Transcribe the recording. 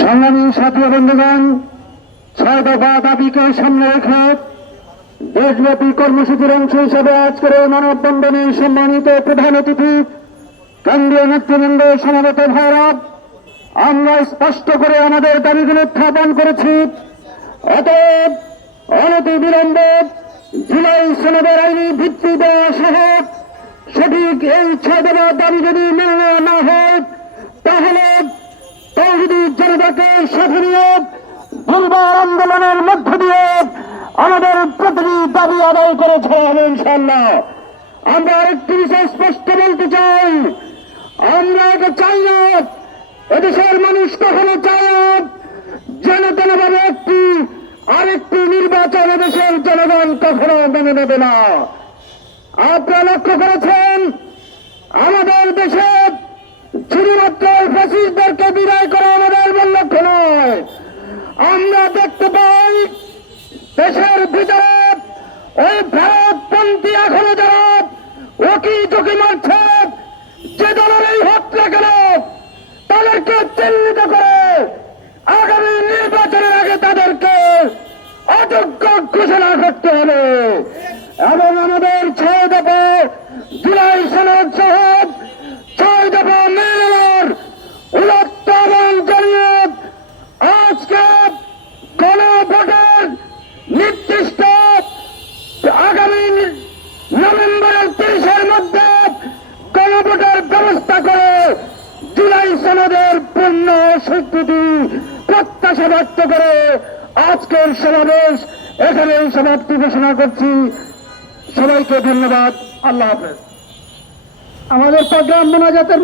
সংগ্রামী সাথী বন্ধুগণ, 6 দফা দাবিকে সামনে রেখে দেশব্যাপী কর্মসূচির অংশ হিসেবে আজকের এই মানববন্ধনে সম্মানিত প্রধান অতিথি কেন্দ্রীয় নেতৃবৃন্দ, সমবেত ভাইরা, আমরা স্পষ্ট করে আমাদের দাবিগুলো উত্থাপন করেছি। অতএব অনতিবিলম্বে জুলাই সনদের আইনি ভিত্তি দেওয়া সহ সঠিক এই 6 দফা দাবি যদি মেনে নেওয়া না হয়, তাহলে তৌহিদি জনতাকে সাথে নিয়ে দুর্বার আন্দোলনের মধ্য দিয়ে আমাদের প্রতিটি দাবি আদায় করেছে ইনশাআল্লাহ। আমরা আরেকটি বিষয় স্পষ্ট বলতে চাই, আমরা এটা চাই না, এদেশের মানুষ কখনো চায় না যেন তেনভাবে আরেকটি নির্বাচন এদেশের জনগণ কখনো মেনে নেবে না। আপনারা লক্ষ্য করেছেন আমাদের দেশে শুধুমাত্র ফ্যাসিস্টদেরকে বিদায় করা আমাদের মূল লক্ষ্য নয়। আমরা দেখতে পাই দেশের ভিতরে ওই ভারতপন্থী এখনো যারা ওকি ঝুঁকি মারছে, যে দলেরই হোক না কেন তাদেরকে চিহ্নিত করে আগামী নির্বাচনের আগে তাদেরকে অযোগ্য ঘোষণা করতে হবে এবং আমাদের 6 দফা জুলাই সনদ সহ 6 দফা মেনে নেওয়ার উদাত্ত আহ্বান জানিয়ে আজকে গণভোটের নির্দিষ্ট আগামী নভেম্বরের 30-এর মধ্যে গণভোটের ব্যবস্থা করে জুলাই সনদের পূর্ণ স্বীকৃতি প্রত্যাশা ব্যক্ত করে আজকের সমাবেশ এখানেই সমাপ্তি ঘোষণা করছি। সবাইকে ধন্যবাদ। আল্লাহ হাফেজ। আমাদের প্রোগ্রাম মোনাজাতের